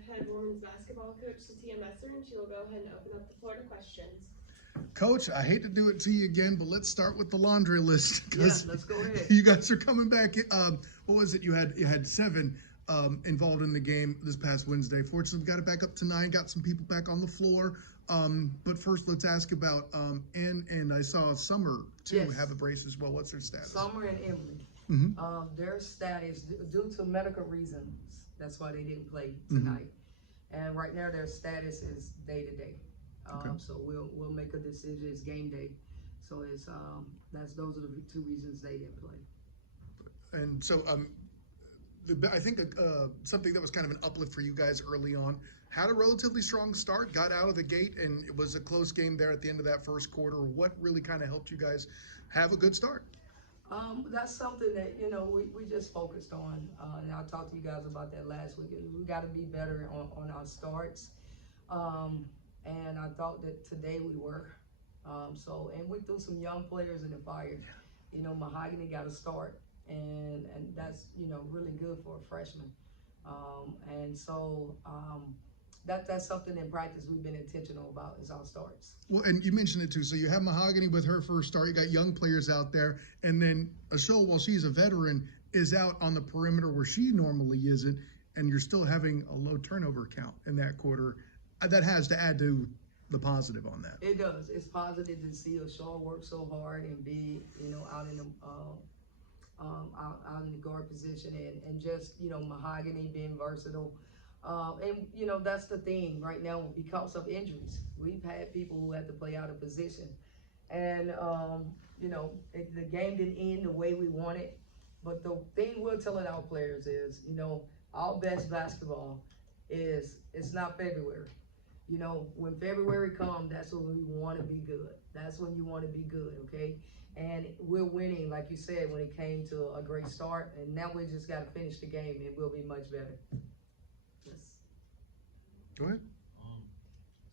UCF head women's basketball coach Sytia, and she will go ahead and open up the floor to questions. Coach, I hate to do it to you again, but let's start with the laundry list. Yeah, let's go ahead. You guys are coming back. What was it? You had 7 involved in the game this past Wednesday. Fortunately, we got it back up to 9. Got some people back on the floor. But first, let's ask about and I saw Summer too have a brace as well. What's their status? Summer and Emily. Their status due to medical reasons. That's why they didn't play tonight. And right now, their status is day to day. So we'll make a decision. It's game day. So it's those are the 2 reasons they didn't play. And so I think something that was kind of an uplift for you guys early on. Had a relatively strong start, got out of the gate, and it was a close game there at the end of that first quarter. What really kind of helped you guys have a good start? That's something that, we just focused on. And I talked to you guys about that last week. We got to be better on our starts. And I thought that today we were. And we threw some young players in the fire. Mahogany got a start. And that's, really good for a freshman. That's something in practice we've been intentional about is our starts. Well, and you mentioned it too. So you have Mahogany with her first start. You got young players out there. And then Ashol, while she's a veteran, is out on the perimeter where she normally isn't. And you're still having a low turnover count in that quarter. That has to add to the positive on that. It does. It's positive to see Ashol work so hard and be, out in the out in the guard position and just, Mahogany being versatile. That's the thing right now because of injuries. We've had people who had to play out of position. And, the game didn't end the way we wanted. But the thing we're telling our players is, our best basketball it's not February. When February comes, that's when we want to be good. That's when you want to be good, okay? And we're winning, like you said, when it came to a great start. And now we just got to finish the game and we'll be much better. Yes. Go ahead.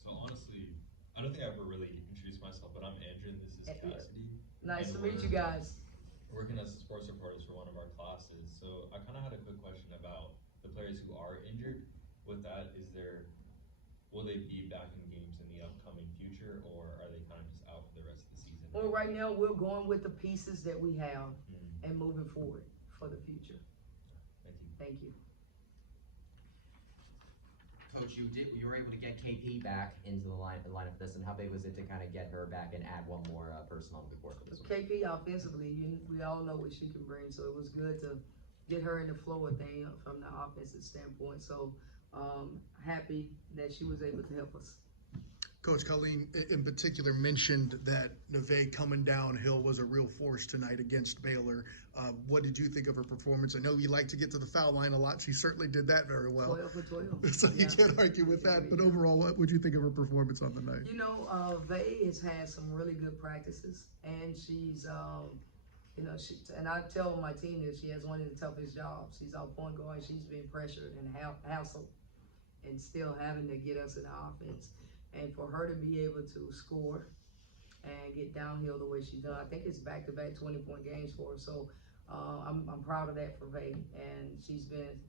So honestly, I don't think I ever really introduced myself, but I'm Andrew and this is Cassidy. Nice to meet you guys. Working as sports reporters for one of our classes. So I kind of had a quick question about the players who are injured. With that, will they be back in games in the upcoming future, or are they kind of just out for the rest of the season? Well, right now we're going with the pieces that we have and moving forward for the future. Thank you. Thank you. Coach, you were able to get KP back into the lineup for this, and how big was it to kind of get her back and add one more person on the court for this one? KP offensively, we all know what she can bring, so it was good to get her in the flow of things from the offensive standpoint. So happy that she was able to help us. Coach Colleen, in particular, mentioned that Neve coming downhill was a real force tonight against Baylor. What did you think of her performance? I know you like to get to the foul line a lot. She certainly did that very well. 12 for 12. So you can't argue with that. But overall, what would you think of her performance on the night? Vay has had some really good practices, and she's, and I tell my team that she has one of the toughest jobs. She's our point guard. She's been pressured and hassled, and still having to get us in the offense. And for her to be able to score and get downhill the way she does, I think it's back-to-back 20-point games for her. So I'm proud of that for Vay, and she's been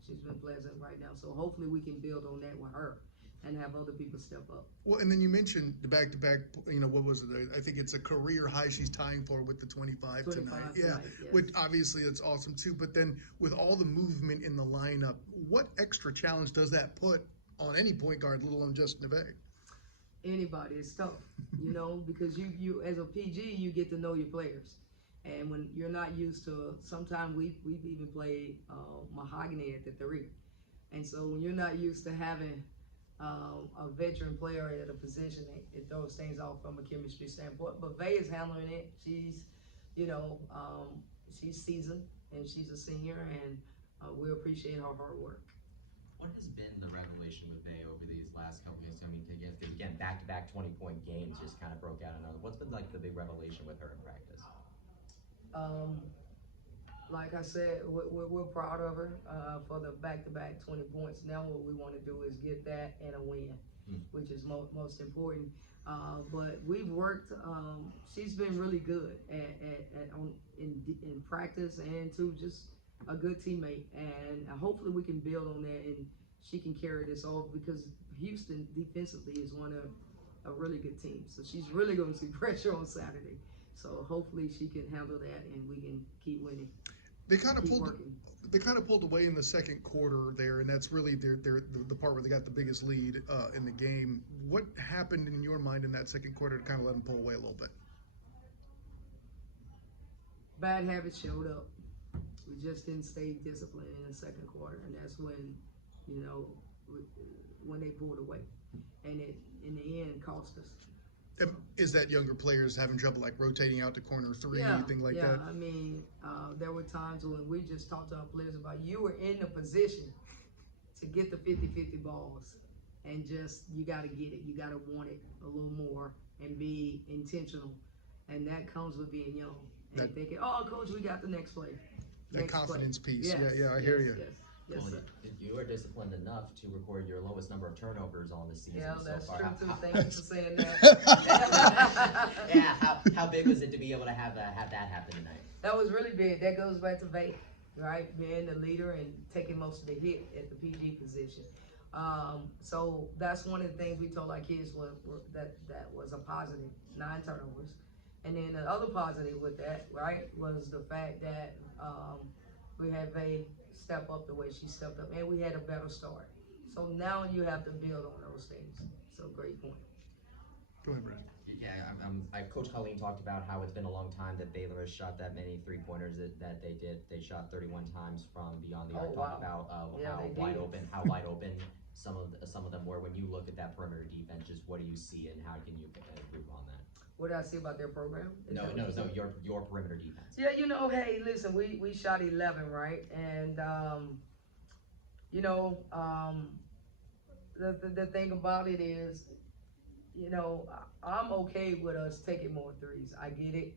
pleasant right now. So hopefully we can build on that with her and have other people step up. Well, and then you mentioned the back-to-back, what was it? I think it's a career high she's tying for with the 25 tonight. Yeah, yes. Which obviously that's awesome too. But then with all the movement in the lineup, what extra challenge does that put on any point guard, let alone just Neve? Anybody, it's tough, because you as a PG, you get to know your players. And when you're not used to, sometimes we've even played Mahogany at the 3. And so when you're not used to having a veteran player at a position, it throws things off from a chemistry standpoint. But Vay is handling it. She's, she's seasoned and she's a senior, and we appreciate her hard work. What has been the revelation with Vay over these last couple of years? I mean, again, back-to-back 20-point games just kind of broke out another. What's been like the big revelation with her in practice? Like I said, we're proud of her for the back-to-back 20 points. Now what we want to do is get that and a win, which is most important. But we've worked. She's been really good in practice and to just a good teammate, and hopefully we can build on that she can carry this off, because Houston defensively is one of a really good team. So she's really going to see pressure on Saturday. So hopefully she can handle that and we can keep winning. They kind of Keep pulled. working. They kind of pulled away in the second quarter there, and that's really the part where they got the biggest lead in the game. What happened in your mind in that second quarter to kind of let them pull away a little bit? Bad habits showed up. We just didn't stay disciplined in the second quarter, and that's when, you know, when they pulled away, and it in the end cost us. Is that younger players having trouble like rotating out to corner three, anything like that? I mean, there were times when we just talked to our players about, you were in the position to get the 50-50 balls, and just, you got to get it. You got to want it a little more and be intentional, and that comes with being young and thinking, oh, coach, we got the next play. That confidence piece. Yes, I hear you. Yes, Well, sir. you are disciplined enough to record your lowest number of turnovers on the season Yeah, so that's far. true too. Thank you for saying that. Yeah, how big was it to be able to have that happen tonight? That was really big. That goes back to Baylor, right? Being the leader and taking most of the hit at the PG position. So that's one of the things we told our kids that was a positive, 9 turnovers. And then the other positive with that, right, was the fact that we had Baylor step up the way she stepped up, and we had a better start. So now you have to build on those things. So great point. Go ahead, Brad. Yeah, Coach Colleen talked about how it's been a long time that Baylor has shot that many 3-pointers that they did. They shot 31 times from beyond the arc. Talked about how wide open some of them were. When you look at that perimeter defense, just what do you see and how can you improve on that? What did I see about their program? No, your perimeter defense. Yeah, you know, hey, listen, we shot 11, right? And you know, the thing about it is, you know, I'm okay with us taking more threes. I get it.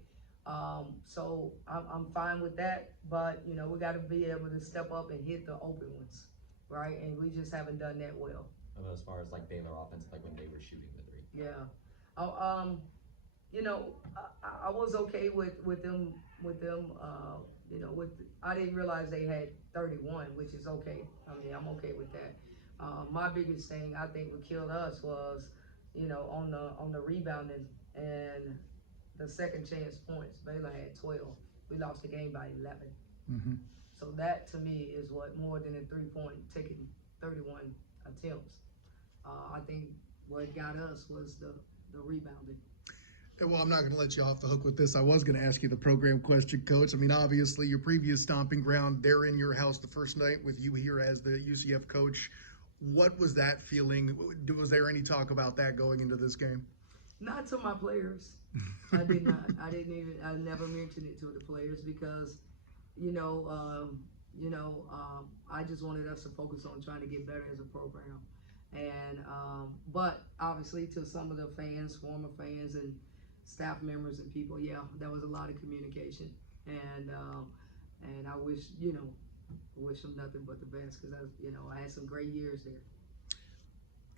So I'm fine with that. But, you know, we got to be able to step up and hit the open ones, right? And we just haven't done that well. As far as like Baylor offense, like when they were shooting the three. Yeah. You know, I was okay with them. You know, I didn't realize they had 31, which is okay. I mean, I'm okay with that. My biggest thing I think what killed us was, you know, on the rebounding and the second chance points. Baylor had 12. We lost the game by 11. Mm-hmm. So that to me is what more than a 3-point taking 31 attempts. I think what got us was the rebounding. Well, I'm not going to let you off the hook with this. I was going to ask you the program question, Coach. I mean, obviously, your previous stomping ground, they're in your house the first night with you here as the UCF coach. What was that feeling? Was there any talk about that going into this game? Not to my players. I did not. I never mentioned it to the players because, I just wanted us to focus on trying to get better as a program. And, but obviously to some of the fans, former fans and staff members and people, yeah, there was a lot of communication. And I wish them nothing but the best because I had some great years there.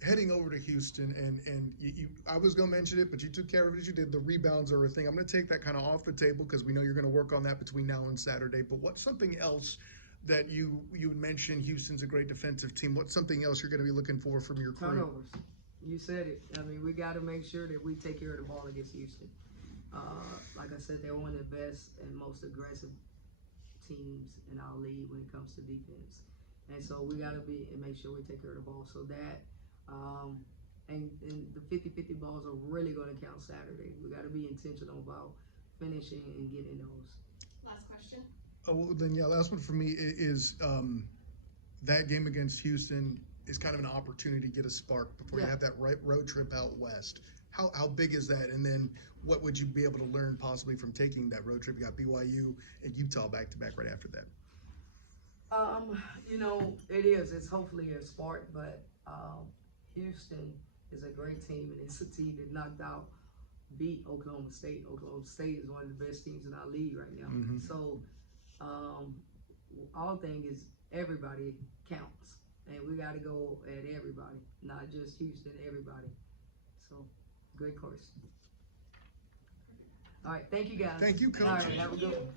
Heading over to Houston, and you, I was going to mention it, but you took care of it. You did. The rebounds are a thing. I'm going to take that kind of off the table because we know you're going to work on that between now and Saturday. But what's something else that you mentioned? Houston's a great defensive team. What's something else you're going to be looking for from your crew? Turnovers. You said it. I mean, we got to make sure that we take care of the ball against Houston. Like I said, they're one of the best and most aggressive teams in our league when it comes to defense. And so we got to make sure we take care of the ball. So that. And the 50-50 balls are really going to count Saturday. We got to be intentional about finishing and getting those. Last question. Oh, well, then, yeah, last one for me is that game against Houston is kind of an opportunity to get a spark before you have that road trip out west. How big is that? And then what would you be able to learn possibly from taking that road trip? You got BYU and Utah back-to-back right after that. It is. It's hopefully a spark, but Houston is a great team, and it's a team that beat Oklahoma State. Oklahoma State is one of the best teams in our league right now. Mm-hmm. So, all thing is everybody counts, and we got to go at everybody, not just Houston, everybody. So, great course. All right, thank you guys. Thank you, Coach. All right, have a good one.